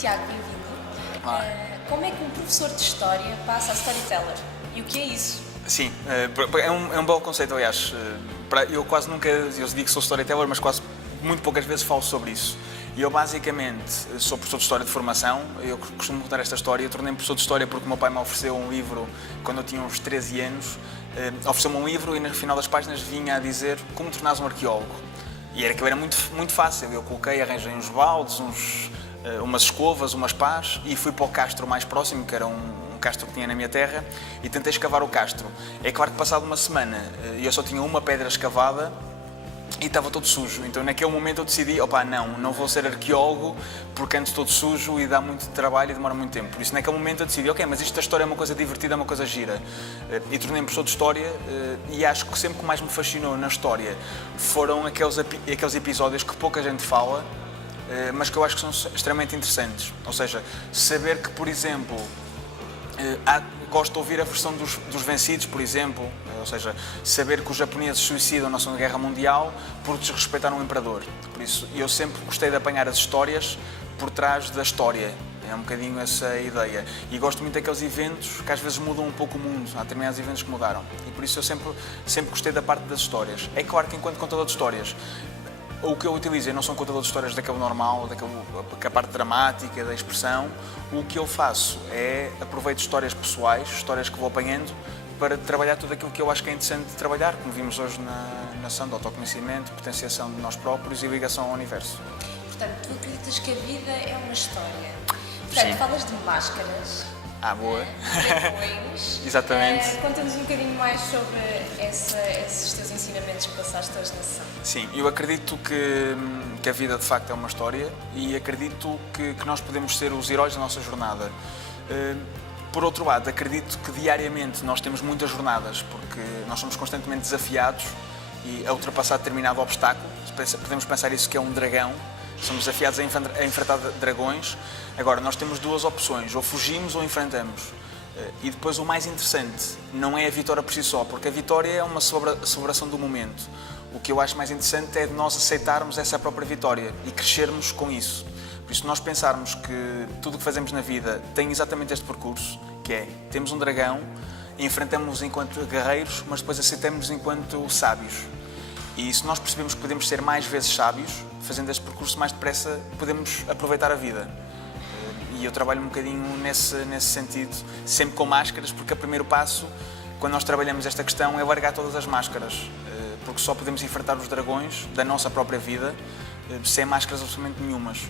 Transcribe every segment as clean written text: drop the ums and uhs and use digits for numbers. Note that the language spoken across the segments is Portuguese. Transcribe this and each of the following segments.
Tiago, bem-vindo. Olá. Como é que um professor de História passa a storyteller? E o que é isso? Sim, é um belo conceito, aliás. Eu quase nunca, eu digo que sou storyteller, mas quase muito poucas vezes falo sobre isso. E eu basicamente sou professor de História de formação. Eu costumo contar esta história. Eu tornei-me professor de História porque o meu pai me ofereceu um livro quando eu tinha uns 13 anos. Ofereceu-me um livro e no final das páginas vinha a dizer como tornares um arqueólogo. E era que era muito, muito fácil. Eu arranjei uns baldes, umas escovas, umas pás e fui para o castro mais próximo, que era um castro que tinha na minha terra, e tentei escavar o castro. É claro que passado uma semana eu só tinha uma pedra escavada e estava todo sujo. Então naquele momento eu decidi, não vou ser arqueólogo porque ando todo sujo e dá muito trabalho e demora muito tempo. Por isso naquele momento eu decidi, mas isto da história é uma coisa divertida, é uma coisa gira. E tornei-me professor de História e acho que sempre que mais me fascinou na História foram aqueles episódios que pouca gente fala, mas que eu acho que são extremamente interessantes. Ou seja, saber que, por exemplo, gosto de ouvir a versão dos vencidos, por exemplo, ou seja, saber que os japoneses se suicidam na Segunda Guerra Mundial por desrespeitar um imperador. Por isso, eu sempre gostei de apanhar as histórias por trás da história. É um bocadinho essa ideia. E gosto muito daqueles eventos que às vezes mudam um pouco o mundo. Há determinados eventos que mudaram. E por isso eu sempre gostei da parte das histórias. É claro que enquanto contador de histórias, o que eu utilizo, eu não sou um contador de histórias daquele normal, que a parte dramática, da expressão. O que eu faço é aproveito histórias pessoais, histórias que vou apanhando, para trabalhar tudo aquilo que eu acho que é interessante de trabalhar, como vimos hoje na ação de autoconhecimento, potenciação de nós próprios e ligação ao universo. Portanto, tu acreditas que a vida é uma história. Portanto, Sim. falas de máscaras. Boa. Dragões. Exatamente. Conta-nos um bocadinho mais sobre esses teus ensinamentos que passaste hoje na sessão. Sim, eu acredito que a vida de facto é uma história e acredito que nós podemos ser os heróis da nossa jornada. Por outro lado, acredito que diariamente nós temos muitas jornadas, porque nós somos constantemente desafiados a ultrapassar determinado obstáculo. Podemos pensar isso que é um dragão. Somos desafiados a enfrentar dragões. Agora, nós temos duas opções, ou fugimos ou enfrentamos. E depois o mais interessante não é a vitória por si só, porque a vitória é uma celebração do momento. O que eu acho mais interessante é de nós aceitarmos essa própria vitória e crescermos com isso. Por isso, nós pensarmos que tudo o que fazemos na vida tem exatamente este percurso, que é, temos um dragão, enfrentamos-nos enquanto guerreiros, mas depois aceitamos-nos enquanto sábios. E se nós percebemos que podemos ser mais vezes sábios, fazendo este percurso mais depressa, podemos aproveitar a vida. E eu trabalho um bocadinho nesse sentido, sempre com máscaras, porque o primeiro passo, quando nós trabalhamos esta questão, é largar todas as máscaras, porque só podemos enfrentar os dragões da nossa própria vida sem máscaras absolutamente nenhumas.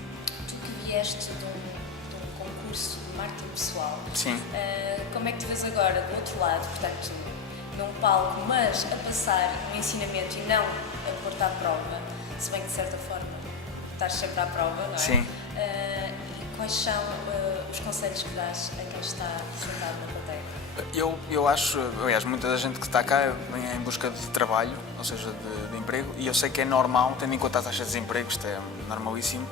Tu que vieste de um concurso de marketing pessoal, Sim. Como é que te vês agora do outro lado, portanto, num palco, mas a passar um ensinamento e não a pôr-te à prova, se bem que de certa forma estás sempre à prova, não é? Sim. E quais são os conselhos que dás a quem está sentado na plateia? Eu acho, aliás, muita da gente que está cá vem em busca de trabalho, ou seja, de emprego, e eu sei que é normal, tendo em conta a taxa de desemprego, isto é normalíssimo,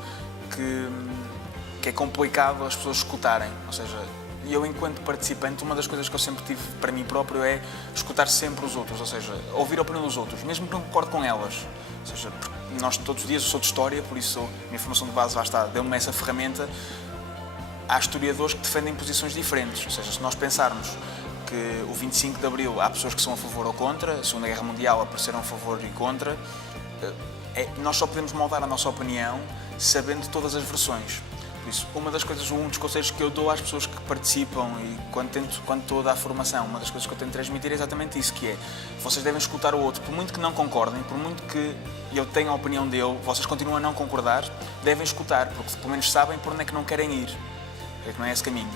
que é complicado as pessoas escutarem, ou seja, eu enquanto participante, uma das coisas que eu sempre tive para mim próprio é escutar sempre os outros, ou seja, ouvir a opinião dos outros, mesmo que não concorde com elas. Ou seja, nós todos os dias, eu sou de História, por isso a minha formação de base lá está, deu-me essa ferramenta. Há historiadores que defendem posições diferentes, ou seja, se nós pensarmos que o 25 de Abril há pessoas que são a favor ou contra, a Segunda Guerra Mundial apareceram a favor e contra, nós só podemos moldar a nossa opinião sabendo todas as versões. Por isso, um dos conselhos que eu dou às pessoas que participam e quando estou a dar formação, uma das coisas que eu tento transmitir é exatamente isso, que é, vocês devem escutar o outro, por muito que não concordem, por muito que eu tenha a opinião dele, vocês continuam a não concordar, devem escutar, porque pelo menos sabem por onde é que não querem ir. É que não é esse caminho.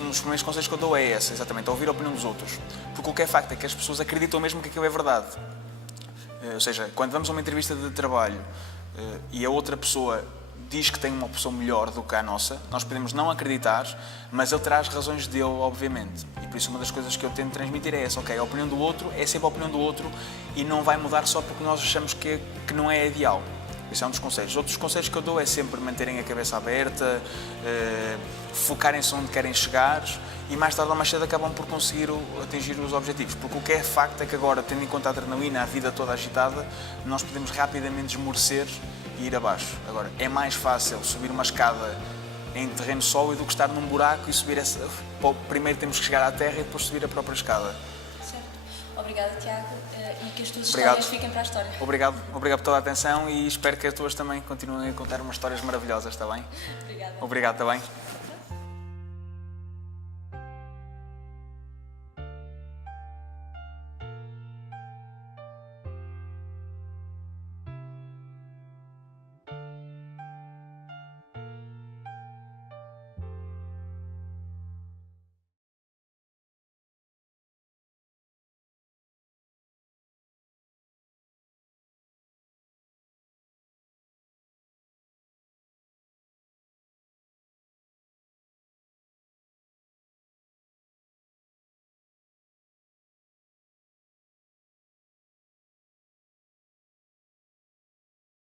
Um dos primeiros conselhos que eu dou é esse, exatamente, ouvir a opinião dos outros. Porque o que é facto é que as pessoas acreditam mesmo que aquilo é verdade. Ou seja, quando vamos a uma entrevista de trabalho e a outra pessoa diz que tem uma opção melhor do que a nossa, nós podemos não acreditar, mas ele terá as razões dele, obviamente. E por isso uma das coisas que eu tento transmitir é essa, a opinião do outro é sempre a opinião do outro e não vai mudar só porque nós achamos que não é ideal. Isso é um dos conselhos. Outros conselhos que eu dou é sempre manterem a cabeça aberta, focarem-se onde querem chegar e mais tarde ou mais cedo acabam por conseguir atingir os objetivos. Porque o que é facto é que agora, tendo em conta a adrenalina, a vida toda agitada, nós podemos rapidamente esmorecer e ir abaixo. Agora, é mais fácil subir uma escada em terreno sólido do que estar num buraco e subir essa... Primeiro temos que chegar à terra e depois subir a própria escada. Certo. Obrigada, Tiago, e que as tuas Obrigado. histórias fiquem para a história. Obrigado por toda a atenção e espero que as tuas também continuem a contar umas histórias maravilhosas, está bem? Obrigada. Obrigado, está bem?